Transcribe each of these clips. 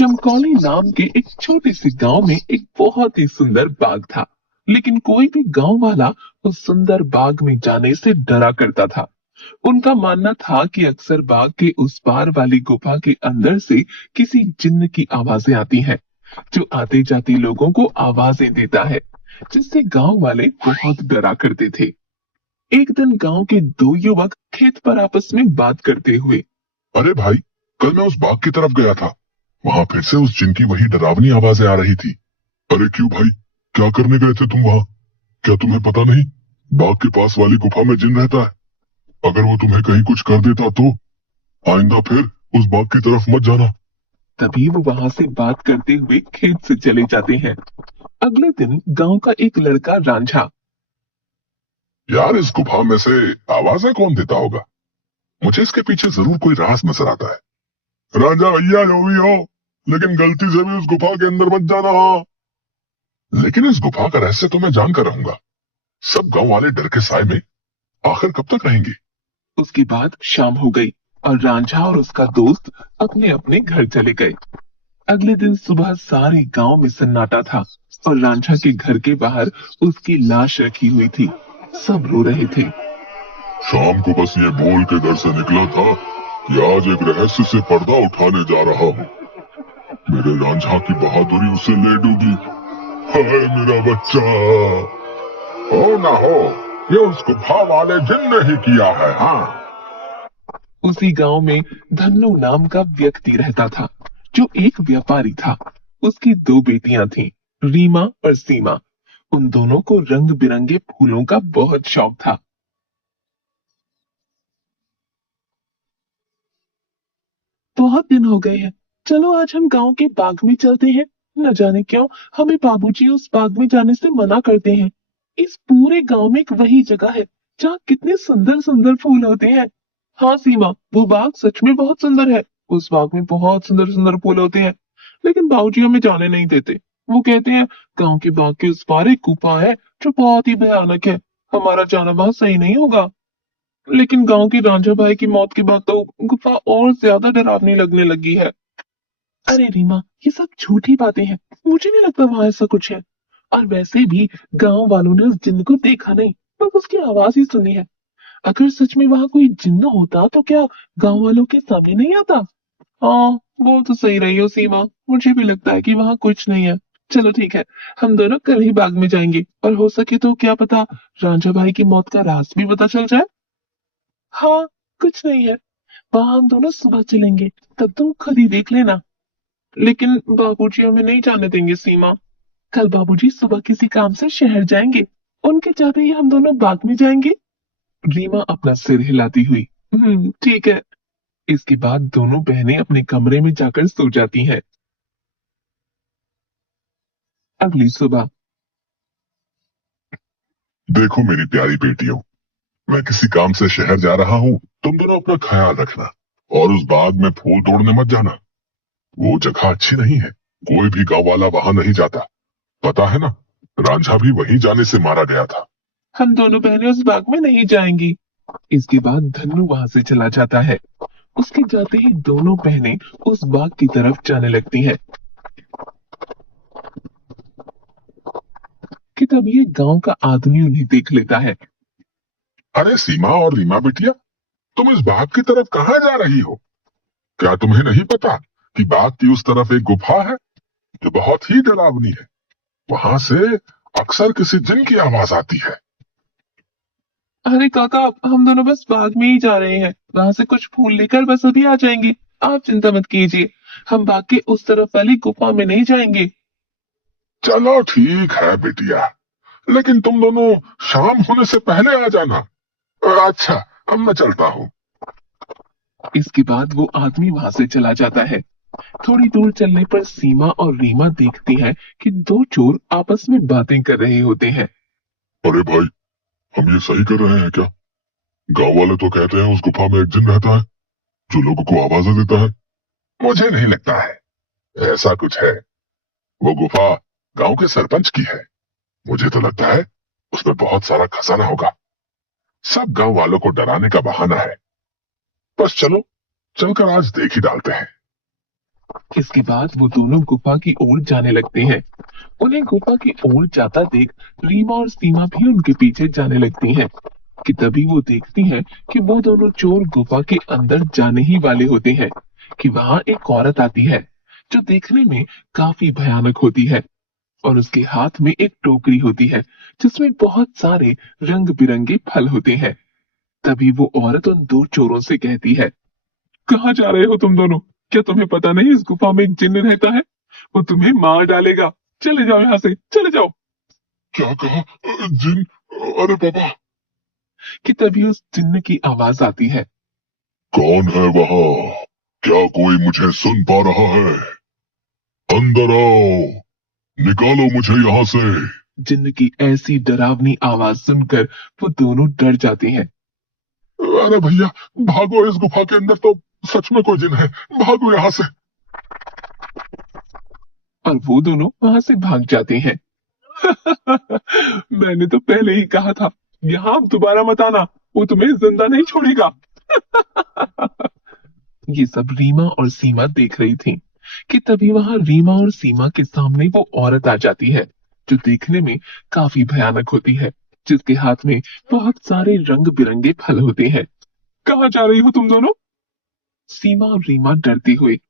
चमकौली नाम के एक छोटे से गांव में एक बहुत ही सुंदर बाग था। लेकिन कोई भी गांव वाला उस सुंदर बाग में जाने से डरा करता था। उनका मानना था कि अक्सर बाग के उस पार वाली गुफा के अंदर से किसी जिन्न की आवाजें आती हैं, जो आते जाते लोगों को आवाजें देता है, जिससे गांव वाले बहुत डरा करते थे। एक दिन गांव के दो युवक खेत पर आपस में बात करते हुए, अरे भाई, कल मैं उस बाग की तरफ गया था। वहां फिर से उस जिन की वही डरावनी आवाजें आ रही थी। अरे क्यों भाई, क्या करने गए थे तुम वहां? क्या तुम्हें पता नहीं, बाग के पास वाली गुफा में जिन रहता है। अगर वो तुम्हें कहीं कुछ कर देता तो आइंदा फिर उस बाग की तरफ मत जाना। तभी वो वहां से बात करते हुए खेत से चले जाते हैं। अगले दिन गांव का एक लड़का रांझा, यार, इस गुफा में से आवाजें कौन देता होगा? मुझे इसके पीछे जरूर कोई राज नजर आता है। राजा भैया, जो भी हो, लेकिन गलती से भी उस गुफा के अंदर मत जाना। लेकिन इस गुफा का रहस्य तो मैं जानकर रहूंगा। सब गांव वाले डर के साए में आखिर कब तक रहेंगे? उसके बाद शाम हो गई और रांझा और उसका दोस्त अपने अपने घर चले गए। अगले दिन सुबह सारे गांव में सन्नाटा था और रांझा के घर के बाहर उसकी लाश रखी हुई थी। सब रो रहे थे। शाम को बस ये बोल के घर से निकला था कि आज एक रहस्य से पर्दा उठाने जा रहा हूँ। मेरे रांझा की बहादुरी उसे ले डूबी। हाय मेरा बच्चा। हो ना हो, ये उस गुफा वाले जिन ने ही किया है। हाँ, उसी गांव में धन्नू नाम का व्यक्ति रहता था, जो एक व्यापारी था। उसकी दो बेटियां थीं, रीमा और सीमा। उन दोनों को रंग बिरंगे फूलों का बहुत शौक था। बहुत दिन हो गए हैं, चलो आज हम गांव के बाग में चलते हैं। न जाने क्यों हमें बाबूजी उस बाग में जाने से मना करते हैं। इस पूरे गांव में एक वही जगह है जहाँ कितने सुंदर सुंदर फूल होते हैं। हाँ सीमा, वो बाग सच में बहुत सुंदर है। उस बाग में बहुत सुंदर सुंदर फूल होते हैं, लेकिन बाबूजी हमें जाने नहीं देते। वो कहते हैं गांव के बाग के उस पार एक गुफा है जो बहुत ही भयानक है। हमारा जाना वहां सही नहीं होगा। लेकिन गांव की रांझा भाई की मौत के बाद तो गुफा और ज्यादा डरावनी लगने लगी है। अरे रीमा, ये सब झूठी बातें हैं। मुझे नहीं लगता वहां ऐसा कुछ है। और वैसे भी गांव वालों ने उस जिन्न को देखा नहीं, बस उसकी आवाज ही सुनी है। अगर सच में वहां कोई जिन्न होता तो क्या गांव वालों के सामने नहीं आता? हाँ, बोल तो सही रही हो सीमा, मुझे भी लगता है कि वहां कुछ नहीं है। चलो ठीक है, हम दोनों कल ही बाग में जाएंगे और हो सके तो क्या पता रांझा भाई की मौत का राज भी पता चल जाए। हाँ, कुछ नहीं है, वहां हम दोनों सुबह चलेंगे, तब तुम खुद ही देख लेना। लेकिन बाबूजी हमें नहीं जाने देंगे सीमा। कल बाबूजी सुबह किसी काम से शहर जाएंगे, उनके जाते ही हम दोनों बाग में जाएंगे। रीमा अपना सिर हिलाती हुई ठीक है। इसके बाद दोनों बहनें अपने कमरे में जाकर सो जाती हैं। अगली सुबह, देखो मेरी प्यारी बेटियों, मैं किसी काम से शहर जा रहा हूँ। तुम दोनों अपना ख्याल रखना और उस बाग में फूल तोड़ने मत जाना। वो जगह अच्छी नहीं है। कोई भी गांव वाला वहां नहीं जाता। पता है ना, रांझा भी वहीं जाने से मारा गया था। हम दोनों बहनें उस बाग में नहीं जाएंगी। इसके बाद धन्नू वहां से चला जाता है। उसके जाते ही दोनों बहनें उस बाग की तरफ जाने लगती हैं कि तभी एक गांव का आदमी उन्हें देख लेता है। अरे सीमा और रीमा बेटिया, तुम इस बाग की तरफ कहाँ जा रही हो? क्या तुम्हें नहीं पता कि बाग की उस तरफ एक गुफा है जो बहुत ही डरावनी है? वहां से अक्सर किसी जिन की आवाज आती है। अरे काका, हम दोनों बस बाग में ही जा रहे हैं, वहां से कुछ फूल लेकर बस अभी आ जाएंगे। आप चिंता मत कीजिए, हम बाग के उस तरफ वाली गुफा में नहीं जाएंगे। चलो ठीक है बेटिया, लेकिन तुम दोनों शाम होने से पहले आ जाना। अच्छा, अब मैं चलता हूँ। इसके बाद वो आदमी वहां से चला जाता है। थोड़ी दूर चलने पर सीमा और रीमा देखती हैं कि दो चोर आपस में बातें कर रहे होते हैं। अरे भाई, हम ये सही कर रहे हैं क्या? गांव वाले तो कहते हैं उस गुफा में एक जिन रहता है जो लोगों को आवाजें देता है। मुझे नहीं लगता है ऐसा कुछ है। वो गुफा गांव के सरपंच की है। मुझे तो लगता है उसमें बहुत सारा खजाना होगा। सब गांव वालों को डराने का बहाना है। बस चलो, चलकर आज देख ही डालते हैं। इसके बाद वो दोनों गुफा की ओर जाने लगते हैं। उन्हें गुफा की ओर जाता देख रीमा और सीमा भी उनके पीछे जाने लगती हैं कि तभी वो देखती हैं कि वो दोनों चोर गुफा के अंदर जाने ही वाले होते हैं कि वहां एक औरत आती है जो देखने में काफी भयानक होती है और उसके हाथ में एक टोकरी होती है जिसमें बहुत सारे रंग बिरंगे फल होते हैं। तभी वो औरत उन दो चोरों से कहती है, कहाँ जा रहे हो तुम दोनों? क्या तुम्हें पता नहीं इस गुफा में एक जिन्न रहता है? वो तुम्हें मार डालेगा। चले जाओ यहाँ से, चले जाओ। क्या कहा? जिन? अरे पापा! कि तभी उस जिन्न की आवाज आती है, कौन है वहां? क्या कोई मुझे सुन पा रहा है? अंदर आओ, निकालो मुझे यहाँ से। जिन्न की ऐसी डरावनी आवाज सुनकर वो दोनों डर जाते हैं अरे भैया, भागो, इस गुफा के अंदर तो सच में कोई जिन है। भागो यहाँ से। और वो दोनों वहां से भाग जाते हैं। मैंने तो पहले ही कहा था, यहाँ अब दोबारा मत आना, वो तुम्हें जिंदा नहीं छोड़ेगा। ये सब रीमा और सीमा देख रही थी कि तभी वहां रीमा और सीमा के सामने वो औरत आ जाती है जो देखने में काफी भयानक होती है, जिसके हाथ में बहुत सारे रंग बिरंगे फल होते हैं। कहाँ जा रही हो तुम दोनों? सीमा और रीमा डरती हुई,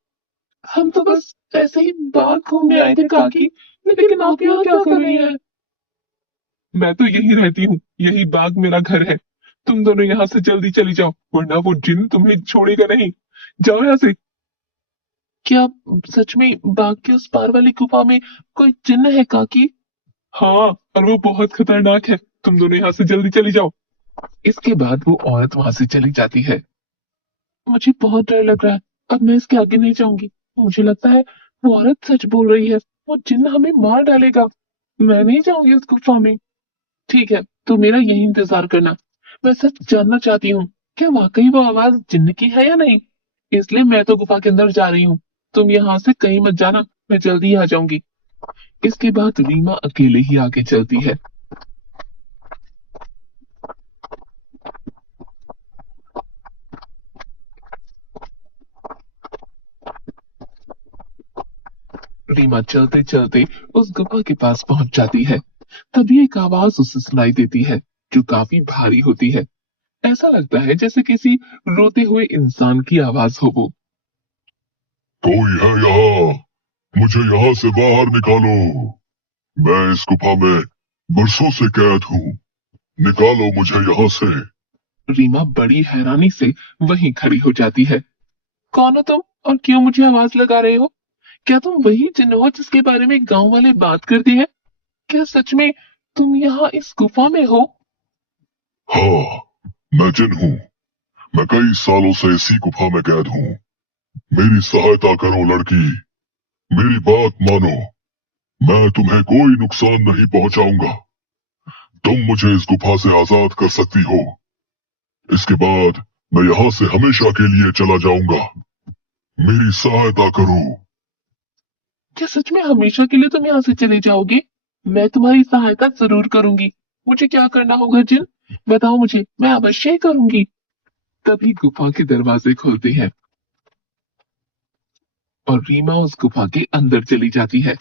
हम तो बस ऐसे ही बाहर घूमने आए थे काकी, लेकिन आप यहाँ क्या कर रही हैं? मैं तो यही रहती हूँ, यही बाग मेरा घर है। तुम दोनों यहाँ से जल्दी चली जाओ वरना वो जिन तुम्हें छोड़ेगा नहीं। जाओ यहाँ से। क्या सच में बाग के उस पार वाली गुफा में कोई जिन्न है काकी? हाँ, और वो बहुत खतरनाक है। तुम दोनों यहाँ से जल्दी चली जाओ। इसके बाद वो औरत वहां से चली जाती है। मुझे बहुत डर लग रहा है, अब मैं इसके आगे नहीं जाऊंगी। मुझे लगता है वो औरत सच बोल रही है, वो जिन्न हमें मार डालेगा। मैं नहीं जाऊंगी उस गुफा में। ठीक है, तो मेरा यही इंतजार करना। मैं सच जानना चाहती हूँ, क्या वाकई वो आवाज जिन्न की है या नहीं? इसलिए मैं तो गुफा के अंदर जा रही हूँ। तुम यहाँ से कहीं मत जाना, मैं जल्दी ही आ जाऊंगी। इसके बाद रीमा अकेले ही आगे चलती है। रीमा चलते चलते उस गुफा के पास पहुंच जाती है। तभी एक आवाज उसे सुनाई देती है जो काफी भारी होती है। ऐसा लगता है जैसे किसी रोते हुए इंसान की आवाज हो वो। कोई है यहाँ? मुझे यहाँ से बाहर निकालो। मैं इस गुफा में बरसों से कैद हूँ। निकालो मुझे यहाँ से। रीमा बड़ी हैरानी से वहीं खड़ी हो जाती है। कौन हो तुम और क्यों मुझे आवाज लगा रहे हो? क्या तुम वही जिन्न हो जिसके बारे में गांव वाले बात करते हैं? क्या सच में तुम यहाँ इस गुफा में हो? हाँ, मैं जिन हूँ। मैं कई सालों से इसी गुफा में कैद हूँ। मेरी सहायता करो लड़की, मेरी बात मानो। मैं तुम्हें कोई नुकसान नहीं पहुंचाऊंगा। तुम मुझे इस गुफा से आजाद कर सकती हो। इसके बाद मैं यहाँ से हमेशा के लिए चला जाऊंगा। मेरी सहायता करो। क्या सच में हमेशा के लिए तुम यहाँ से चले जाओगे? मैं तुम्हारी सहायता जरूर करूंगी। मुझे क्या करना होगा जिन? बताओ मुझे, मैं अवश्य ही करूंगी। तभी गुफा के दरवाजे खुलते हैं और रीमा उस गुफा के अंदर चली जाती है।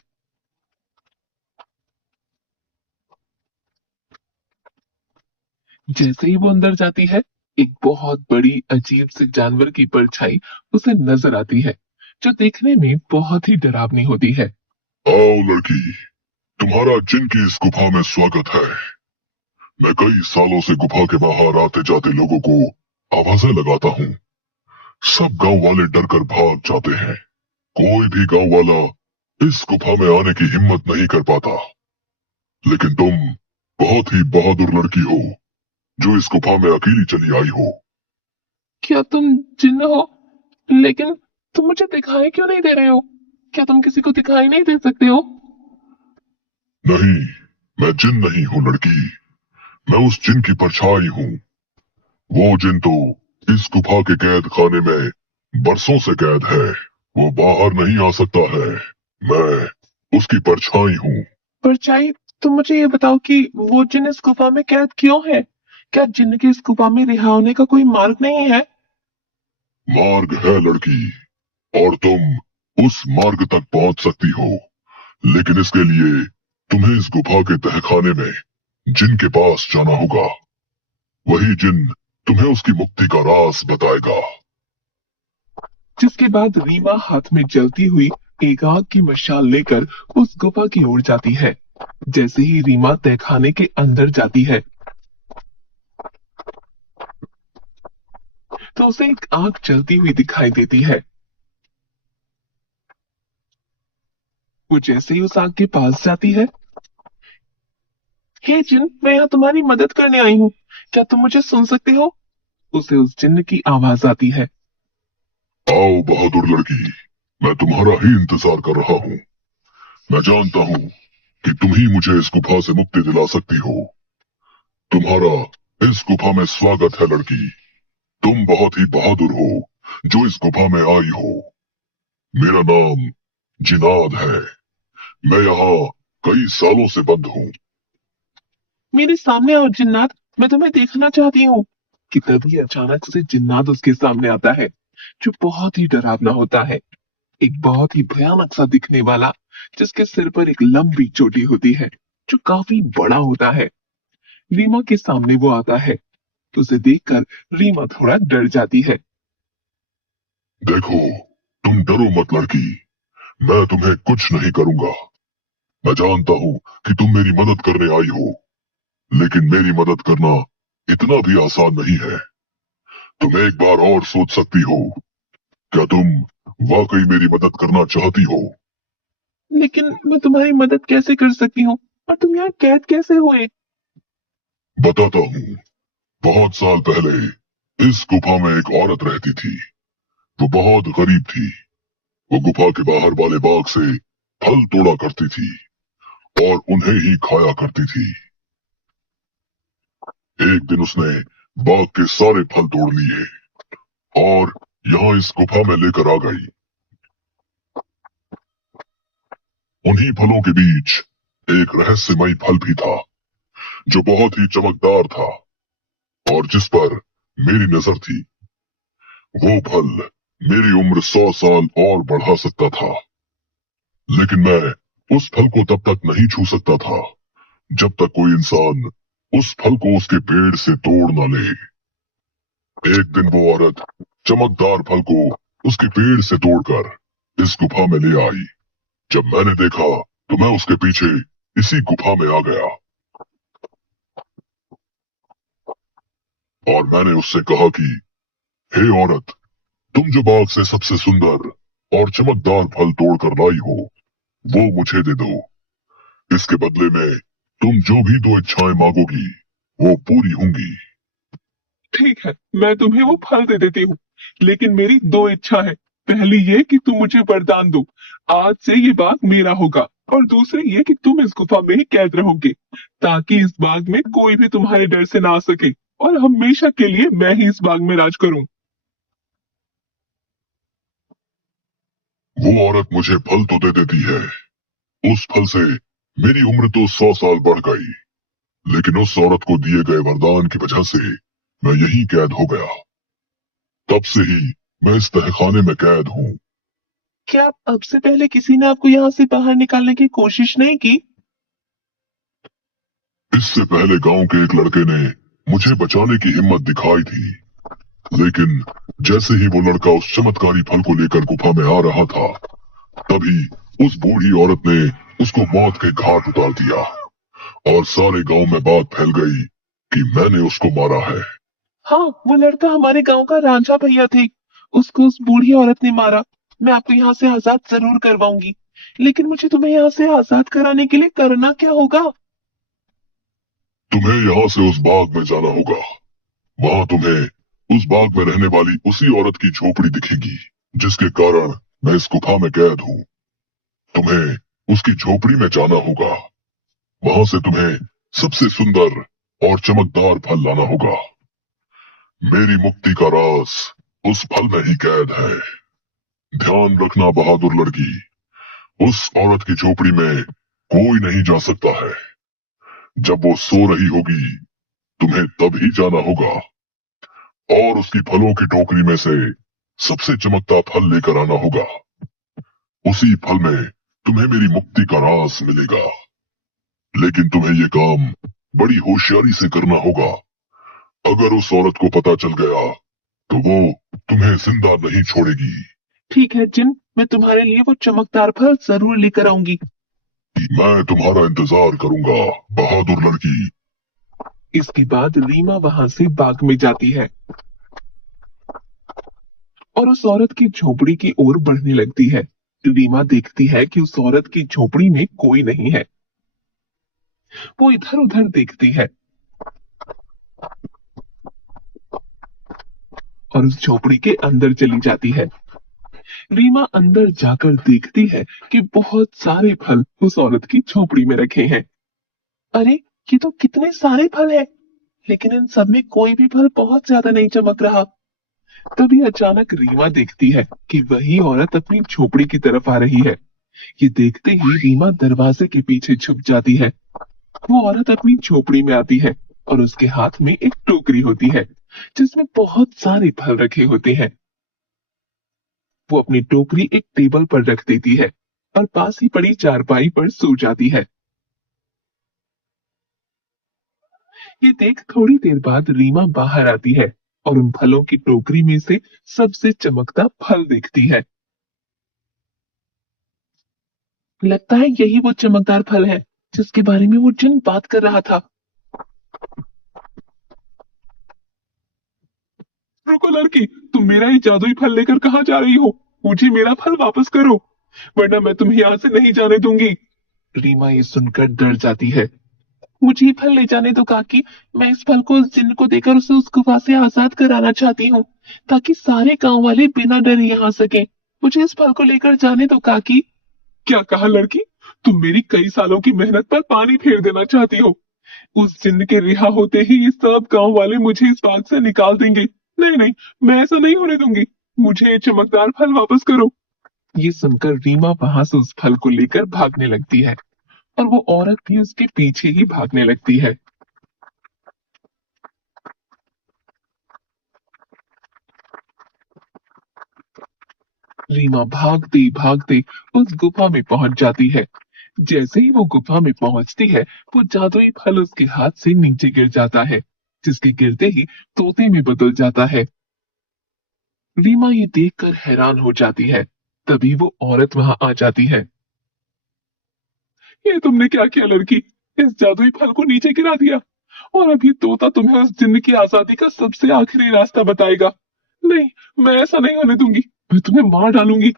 जैसे ही वो अंदर जाती है, एक बहुत बड़ी अजीब से जानवर की परछाई उसे नजर आती है जो देखने में बहुत ही डरावनी होती है। आओ लड़की, तुम्हारा जिन की इस गुफा में स्वागत है। मैं कई सालों से गुफा के बाहर आते जाते लोगों को आवाजें लगाता हूँ। सब गांव वाले डर कर भाग जाते हैं। कोई भी गांव वाला इस गुफा में आने की हिम्मत नहीं कर पाता। लेकिन तुम बहुत ही बहादुर लड़की हो जो इस गुफा में अकेली चली आई हो। क्या तुम जिन्न हो? लेकिन तुम मुझे दिखाई क्यों नहीं दे रहे हो? क्या तुम किसी को दिखाई नहीं दे सकते हो? नहीं, मैं जिन नहीं हूँ लड़की। मैं उस जिन की परछाई हूँ। वो जिन तो इस गुफा के कैद खाने में बरसों से कैद है। वो बाहर नहीं आ सकता है। मैं उसकी परछाई हूँ। परछाई? तुम मुझे ये बताओ कि वो जिन्न इस गुफा में कैद क्यों है? क्या जिन्न के इस गुफा में रिहा होने का कोई मार्ग नहीं है? मार्ग है लड़की, और तुम उस मार्ग तक पहुंच सकती हो, लेकिन इसके लिए तुम्हें इस गुफा के तहखाने में जिन के पास जाना होगा। वही जिन तुम्हें उसकी मुक्ति का राज बताएगा। जिसके बाद रीमा हाथ में जलती हुई एक आग की मशाल लेकर उस गुफा की ओर जाती है। जैसे ही रीमा तहखाने के अंदर जाती है तो उसे एक आग जलती हुई दिखाई देती है। वो जैसे ही उस आग के पास जाती है, हे जिन, मैं यहाँ तुम्हारी मदद करने आई हूँ, क्या तुम मुझे सुन सकते हो? उसे उस जिन्न की आवाज आती है। आओ बहादुर लड़की, मैं तुम्हारा ही इंतजार कर रहा हूँ। मैं जानता हूँ कि तुम ही मुझे इस गुफा से मुक्ति दिला सकती हो। तुम्हारा इस गुफा में स्वागत है लड़की। तुम बहुत ही बहादुर हो जो इस गुफा में आई हो। मेरा नाम जिनाद है। मैं यहाँ कई सालों से बंद हूँ। मेरे सामने आओ जिन्नात, मैं तुम्हें देखना चाहती हूँ। कि तभी अचानक से जिन्नात उसके सामने आता है, जो बहुत ही डरावना होता है। एक बहुत ही भयानक सा दिखने वाला, जिसके सिर पर एक लंबी चोटी होती है, जो काफी बड़ा होता है। रीमा के सामने वो आता है तो उसे देखकर रीमा थोड़ा डर जाती है। देखो, तुम डरो मत लड़की। मैं तुम्हें कुछ नहीं करूंगा। मैं जानता हूँ कि तुम मेरी मदद करने आई हो, लेकिन मेरी मदद करना इतना भी आसान नहीं है। तुम एक बार और सोच सकती हो। क्या तुम वाकई मेरी मदद करना चाहती हो? लेकिन मैं तुम्हारी मदद कैसे कर सकती हूँ, और तुम यहाँ कैद कैसे हुए? बताता हूँ। बहुत साल पहले इस गुफा में एक औरत रहती थी। वो बहुत गरीब थी। वो गुफा के बाहर वाले बाग से फल तोड़ा करती थी और उन्हें ही खाया करती थी। एक दिन उसने बाग के सारे फल तोड़ लिए और यहाँ इस गुफा में लेकर आ गई। उन्हीं फलों के बीच एक रहस्यमयी फल भी था, जो बहुत ही चमकदार था और जिस पर मेरी नजर थी। वो फल मेरी उम्र 100 साल और बढ़ा सकता था, लेकिन मैं उस फल को तब तक नहीं छू सकता था जब तक कोई इंसान उस फल को उसके पेड़ से तोड़ न ले। एक दिन वो औरत चमकदार फल को उसके पेड़ से तोड़कर इस गुफा में ले आई। जब मैंने देखा तो मैं उसके पीछे इसी गुफा में आ गया और मैंने उससे कहा कि हे औरत, तुम जो बाग से सबसे सुंदर और चमकदार फल तोड़कर लाई हो, वो मुझे दे दो। इसके बदले में तुम जो भी दो इच्छाएं मांगोगी, वो पूरी होंगी। ठीक है, मैं तुम्हें वो फल दे देती हूँ, लेकिन मेरी दो इच्छा है। पहली ये कि तुम मुझे वरदान दो, आज से ये बाग मेरा होगा। और दूसरी ये कि तुम इस गुफा में ही कैद रहोगे, ताकि इस बाग में कोई भी तुम्हारे डर से ना आ सके, और हमेशा के लिए मैं ही इस बाग में राज करूं। वो औरत मुझे फल तो दे देती है। उस फल से मेरी उम्र तो 100 साल बढ़ गई, लेकिन उस औरत को दिए गए वरदान की वजह से मैं यहीं कैद हो गया। तब से ही मैं इस तहखाने में कैद हूँ। क्या अब से पहले किसी ने आपको यहाँ से बाहर निकालने की कोशिश नहीं की? इससे पहले गांव के एक लड़के ने मुझे बचाने की हिम्मत दिखाई थी, लेकिन जैसे ही वो लड़का उस चमत्कारी फल को लेकर गुफा में आ रहा था, तभी उस बूढ़ी औरत ने उसको मौत के घाट उतार दिया और सारे गांव में बात फैल गई कि मैंने उसको मारा है। हाँ, वो लड़का हमारे गांव का रांझा भैया थे। उसको उस बूढ़ी औरत ने मारा। मैं आपको यहाँ से आजाद जरूर करवाऊंगी, लेकिन मुझे तुम्हें यहाँ से आजाद कराने के लिए करना क्या होगा? तुम्हें यहाँ से उस बाग में जाना होगा। वहां तुम्हें उस बाग में रहने वाली उसी औरत की झोपड़ी दिखेगी, जिसके कारण मैं इस गुफा में कैद हूँ। तुम्हें उसकी झोपड़ी में जाना होगा। वहां से तुम्हें सबसे सुंदर और चमकदार फल लाना होगा। मेरी मुक्ति का राज उस फल में ही कैद है। ध्यान रखना बहादुर लड़की, उस औरत की झोपड़ी में कोई नहीं जा सकता है। जब वो सो रही होगी, तुम्हें तब ही जाना होगा और उसकी फलों की टोकरी में से सबसे चमकता फल लेकर आना होगा। उसी फल में तुम्हें मेरी मुक्ति का राज मिलेगा। लेकिन तुम्हें ये काम बड़ी होशियारी से करना होगा। अगर उस औरत को पता चल गया तो वो तुम्हें जिंदा नहीं छोड़ेगी। ठीक है जिन, मैं तुम्हारे लिए वो चमकदार फल जरूर लेकर आऊंगी। मैं तुम्हारा इंतजार करूंगा, बहादुर लड़की। इसके बाद रीमा वहां से बाग में जाती है और उस औरत की झोपड़ी की ओर बढ़ने लगती है। रीमा देखती है कि उस औरत की झोपड़ी में कोई नहीं है। वो इधर उधर देखती है और उस झोपड़ी के अंदर चली जाती है। रीमा अंदर जाकर देखती है कि बहुत सारे फल उस औरत की झोपड़ी में रखे हैं। अरे, ये तो कितने सारे फल हैं, लेकिन इन सब में कोई भी फल बहुत ज्यादा नहीं चमक रहा। तभी अचानक रीमा देखती है कि वही औरत अपनी झोपड़ी की तरफ आ रही है। ये देखते ही रीमा दरवाजे के पीछे छुप जाती है। वो औरत अपनी झोपड़ी में आती है और उसके हाथ में एक टोकरी होती है जिसमें बहुत सारे फल रखे होते हैं। वो अपनी टोकरी एक टेबल पर रख देती है और पास ही पड़ी चारपाई पर सो जाती है। ये देख थोड़ी देर बाद रीमा बाहर आती है और उन फलों की टोकरी में से सबसे चमकता फल देखती है। लगता है यही वो चमकदार फल है जिसके बारे में वो जिन बात कर रहा था। रुको लड़की, तुम मेरा ये जादुई फल लेकर कहाँ जा रही हो? मुझे मेरा फल वापस करो, वरना मैं तुम्हें यहाँ से नहीं जाने दूंगी। रीमा ये सुनकर डर जाती है। मुझे ये फल ले जाने दो काकी। मैं इस फल को उस जिन्न को देकर उसे उस गुफा से आजाद कराना चाहती हूँ, ताकि सारे गांव वाले बिना डरे यहाँ सके। मुझे इस फल को लेकर जाने दो काकी। क्या कहा लड़की? तुम मेरी कई सालों की मेहनत पर पानी फेर देना चाहती हो? उस जिन्न के रिहा होते ही ये सब गांव वाले मुझे इस बाग से निकाल देंगे। नहीं नहीं, मैं ऐसा नहीं होने दूंगी। मुझे ये चमकदार फल वापस करो। ये सुनकर रीमा वहां से उस फल को लेकर भागने लगती है और वो औरत भी उसके पीछे ही भागने लगती है। रीमा भागते भागते उस गुफा में पहुंच जाती है। जैसे ही वो गुफा में पहुंचती है, वो जादुई फल उसके हाथ से नीचे गिर जाता है, जिसके गिरते ही तोते में बदल जाता है। रीमा ये देखकर हैरान हो जाती है। तभी वो औरत वहां आ जाती है। ये तुमने क्या किया लड़की? इस जादुई फल को नीचे गिरा दिया, और अब ये तोता तुम्हें उस जिन्न की आजादी का सबसे आखिरी रास्ता बताएगा। नहीं, मैं ऐसा नहीं होने दूंगी। मैं तुम्हें मार डालूंगी।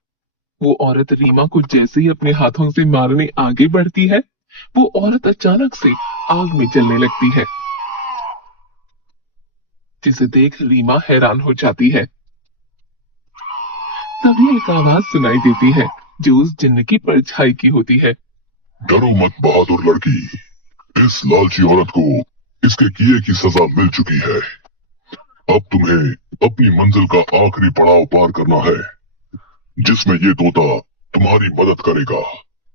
वो औरत रीमा को जैसे ही अपने हाथों से मारने आगे बढ़ती है, वो औरत अचानक से आग में जलने लगती है, जिसे देख रीमा हैरान हो जाती है। तभी एक आवाज सुनाई देती है जो उस जिन्न की परछाई की होती है। डरो मत बहादुर लड़की, इस लालची औरत को इसके किए की सजा मिल चुकी है। अब तुम्हें अपनी मंजिल का आखिरी पड़ाव पार करना है, जिसमें ये तोता तुम्हारी मदद करेगा।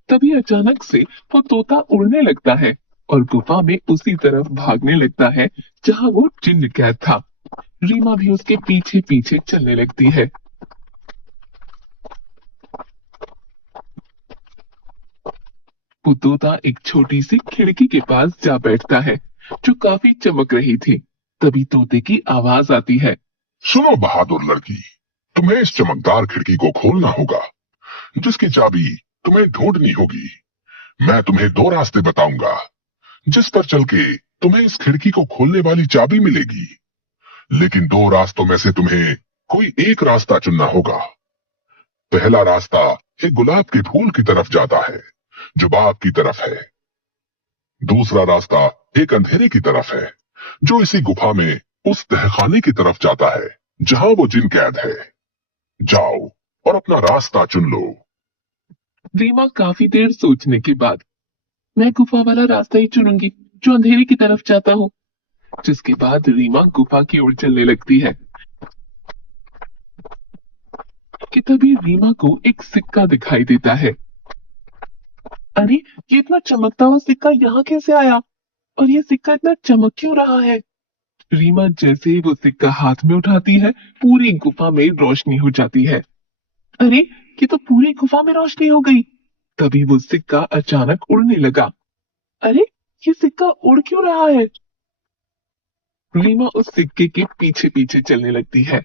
तभी अचानक से वो तोता उड़ने लगता है और गुफा में उसी तरफ भागने लगता है जहां वो जिन्न कैद था। रीमा भी उसके पीछे पीछे चलने लगती है। वो तोता एक छोटी सी खिड़की के पास जा बैठता है जो काफी चमक रही थी। तभी तोते की आवाज आती है। सुनो बहादुर लड़की, तुम्हें इस चमकदार खिड़की को खोलना होगा, जिसकी चाबी तुम्हें ढूंढनी होगी। मैं तुम्हें दो रास्ते बताऊंगा, जिस पर चल के तुम्हें इस खिड़की को खोलने वाली चाबी मिलेगी। लेकिन दो रास्तों में से तुम्हें कोई एक रास्ता चुनना होगा। पहला रास्ता एक गुलाब के फूल की तरफ जाता है, जो बाग की तरफ है। दूसरा रास्ता एक अंधेरे की तरफ है, जो इसी गुफा में उस तहखाने की तरफ जाता है जहां वो जिन कैद है। जाओ और अपना रास्ता चुन लो। रीमा काफी देर सोचने के बाद, मैं गुफा वाला रास्ता ही चुनूंगी जो अंधेरे की तरफ जाता हो। जिसके बाद रीमा गुफा की ओर चलने लगती है कि तभी रीमा को एक सिक्का दिखाई देता है। अरे, ये इतना चमकता हुआ सिक्का यहाँ कैसे आया? और ये सिक्का इतना चमक क्यों रहा है? रीमा जैसे ही वो सिक्का हाथ में उठाती है, पूरी गुफा में रोशनी हो जाती है। अरे, ये तो पूरी गुफा में रोशनी हो गई। तभी वो सिक्का अचानक उड़ने लगा। अरे, ये सिक्का उड़ क्यों रहा है? रीमा उस सिक्के के पीछे पीछे चलने लगती है।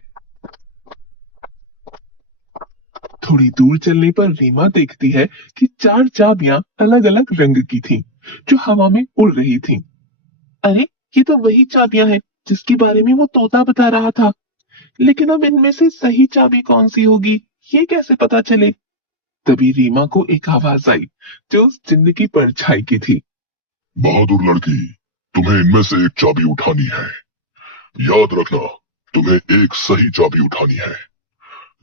थोड़ी दूर चलने पर रीमा देखती है कि 4 चाबियां अलग अलग रंग की थीं, जो हवा में उड़ रही थीं। अरे, ये तो वही चाबियां हैं जिसके बारे में वो तोता बता रहा था। लेकिन अब इनमें से सही चाबी कौन सी होगी, ये कैसे पता चले? तभी रीमा को एक आवाज आई, जो उस जिन्न की परछाई की थी। बहादुर लड़की, तुम्हें इनमें से एक चाबी उठानी है। याद रखना, तुम्हें एक सही चाबी उठानी है,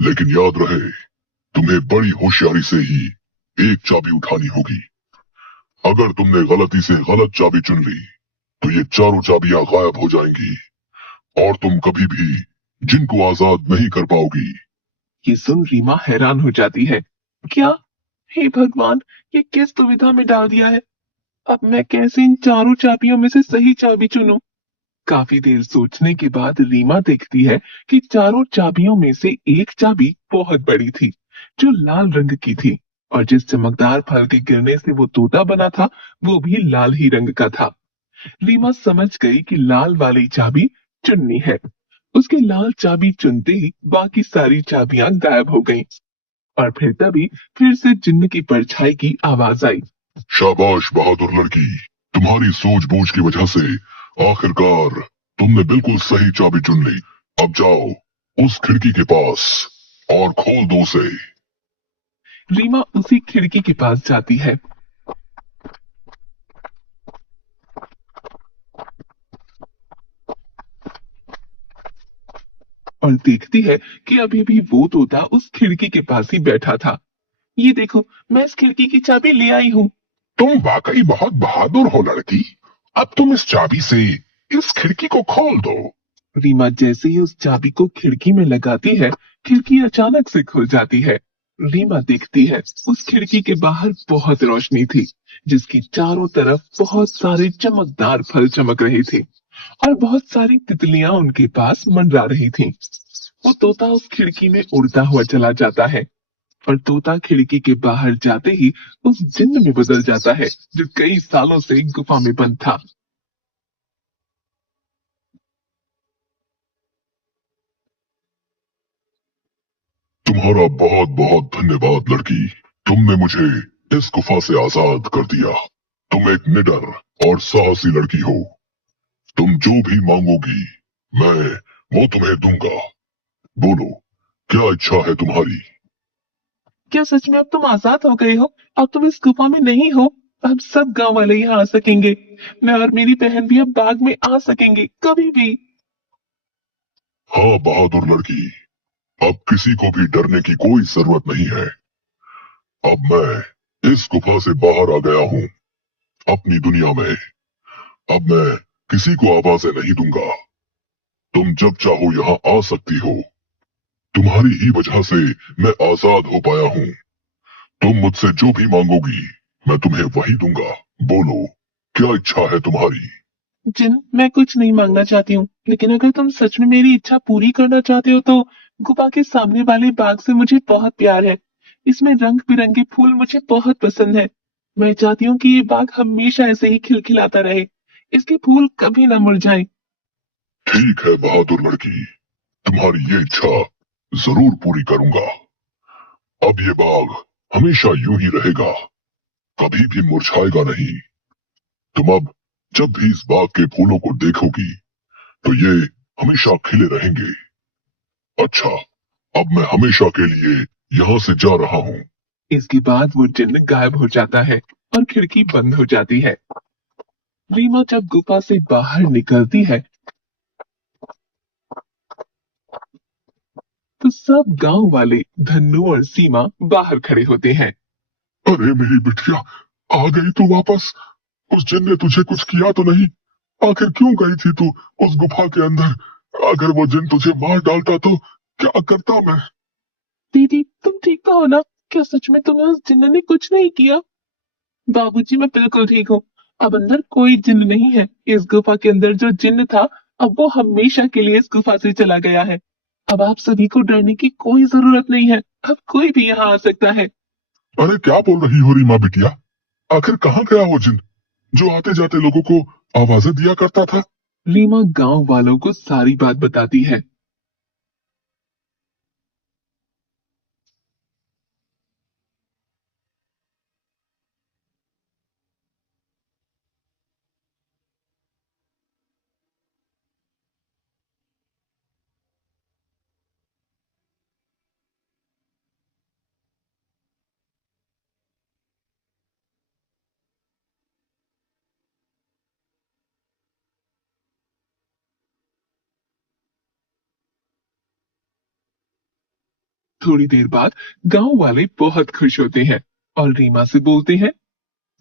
लेकिन याद रहे, तुम्हें बड़ी होशियारी से ही एक चाबी उठानी होगी। अगर तुमने गलती से गलत चाबी चुन ली, तो ये चारों चाबियां गायब हो जाएंगी और तुम कभी भी जिनको आजाद नहीं कर पाओगी। ये सुन रीमा हैरान हो जाती है। क्या? हे भगवान, ये किस दुविधा में डाल दिया है। अब मैं कैसे इन चारों चाबियों में से सही चाबी चुनूं? काफी देर सोचने के बाद रीमा देखती है कि चारों चाबियों में से एक चाबी बहुत बड़ी थी, जो लाल रंग की थी, और जिस चमकदार फल के गिरने से वो तोता बना था, वो भी लाल ही रंग का था। रीमा समझ गई कि लाल वाली चाबी चुननी है। उसके लाल चाबी चुनते ही बाकी सारी चाबियां गायब हो गईं, और फिर तभी फिर से जिन्न की परछाई की आवाज आई। शाबाश बहादुर लड़की, तुम्हारी सूझबूझ की वजह से आखिरकार तुमने बिल्कुल सही चाबी चुन ली। अब जाओ उस खिड़की के पास और खोल दो उसे। रीमा उसी खिड़की के पास जाती है। और देखती है कि अभी भी वो तोता उस खिड़की के पास ही बैठा था। ये देखो, मैं इस खिड़की की चाबी ले आई हूँ। तुम वाकई बहुत बहादुर हो लड़की। अब तुम इस चाबी से इस खिड़की को खोल दो। रीमा जैसे ही उस चाबी को खिड़की में लगाती है, खिड़की अचानक से खुल जाती है। रीमा देखती है उस खिड़की के बाहर बहुत रोशनी थी, जिसकी चारों तरफ बहुत सारे चमकदार फल चमक रहे थे, और बहुत सारी तितलियां उनके पास मंडरा रही थीं। वो तोता उस खिड़की में उड़ता हुआ चला जाता है, और तोता खिड़की के बाहर जाते ही उस जिन्न में बदल जाता है, जो कई सालों से गुफा में बंद था। तुम्हारा बहुत बहुत धन्यवाद लड़की। तुमने मुझे इस गुफा से आजाद कर दिया। तुम एक निडर और साहसी लड़की हो। तुम जो भी मांगोगी, मैं वो तुम्हें दूंगा। बोलो, क्या इच्छा है तुम्हारी? क्या सच में अब तुम आजाद हो गए हो? अब तुम इस गुफा में नहीं हो। अब सब गांव वाले यहाँ आ सकेंगे। मैं और मेरी बहन भी अब बाग में आ सकेंगे कभी भी। हाँ बहादुर लड़की, अब किसी को भी डरने की कोई जरूरत नहीं है। अब मैं इस गुफा से बाहर आ गया हूँ, अपनी दुनिया में। अब मैं किसी को आवाजें नहीं दूंगा। तुम जब चाहो यहाँ आ सकती हो। तुम्हारी ही वजह से मैं आजाद हो पाया हूँ। तुम मुझसे जो भी मांगोगी, मैं तुम्हें वही दूंगा। बोलो, क्या इच्छा है तुम्हारी? जिन, मैं कुछ नहीं मांगना चाहती हूँ, लेकिन अगर तुम सच में मेरी इच्छा पूरी करना चाहते हो तो गुफा के सामने वाले बाग से मुझे बहुत प्यार है। इसमें रंग बिरंगे फूल मुझे बहुत पसंद है। मैं चाहती हूँ कि ये बाग हमेशा ऐसे ही खिलखिलाता रहे। इसके फूल कभी ना मुरझाएं। ठीक है बहादुर लड़की, तुम्हारी ये इच्छा जरूर पूरी करूंगा। अब ये बाग हमेशा यूं ही रहेगा, कभी भी मुरझाएगा नहीं। तुम अब जब भी इस बाग के फूलों को देखोगी, तो ये हमेशा खिले रहेंगे। अच्छा, अब मैं हमेशा के लिए यहाँ से जा रहा हूँ। इसके बाद वो जिन्न गायब हो जाता है और खिड़की बंद हो जाती है। रीमा जब गुफा से बाहर निकलती है, तो सब गांव वाले धन्नू और सीमा बाहर खड़े होते हैं। अरे मेरी बिटिया, आ गई तू वापस। उस जिन ने तुझे कुछ किया तो नहीं? आखिर क्यों गई थी तू उस गुफा के अंदर? अगर वो जिन तुझे मार डालता तो क्या करता मैं? दीदी, तुम ठीक तो हो ना? क्या सच में तुम्हें उस जिन्न ने कुछ नहीं किया? बाबूजी, मैं बिल्कुल ठीक हूँ। अब अंदर कोई जिन्न नहीं है। इस गुफा के अंदर जो जिन्न था, अब वो हमेशा के लिए इस गुफा से चला गया है। अब आप सभी को डरने की कोई जरूरत नहीं है। अब कोई भी यहाँ आ सकता है। अरे क्या बोल रही हो रीमा बिटिया? आखिर कहाँ गया वो जिन जो आते जाते लोगों को आवाजें दिया करता था? रीमा गांव वालों को सारी बात बताती है। थोड़ी देर बाद गांव वाले बहुत खुश होते हैं और रीमा से बोलते हैं।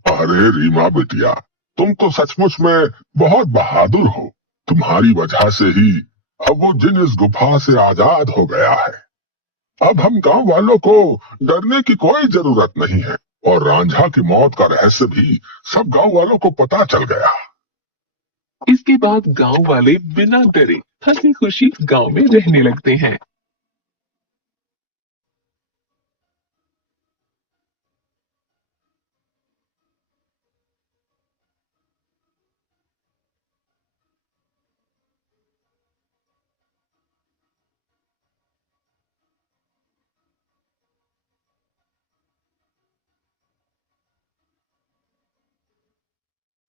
अरे रीमा बिटिया, तुम तो सचमुच में बहुत बहादुर हो। तुम्हारी वजह से ही अब वो जिन इस गुफा से आजाद हो गया है। अब हम गांव वालों को डरने की कोई जरूरत नहीं है। और रांझा की मौत का रहस्य भी सब गांव वालों को पता चल गया। इसके बाद गांव वाले बिना डरे हंसी खुशी गांव में रहने लगते हैं।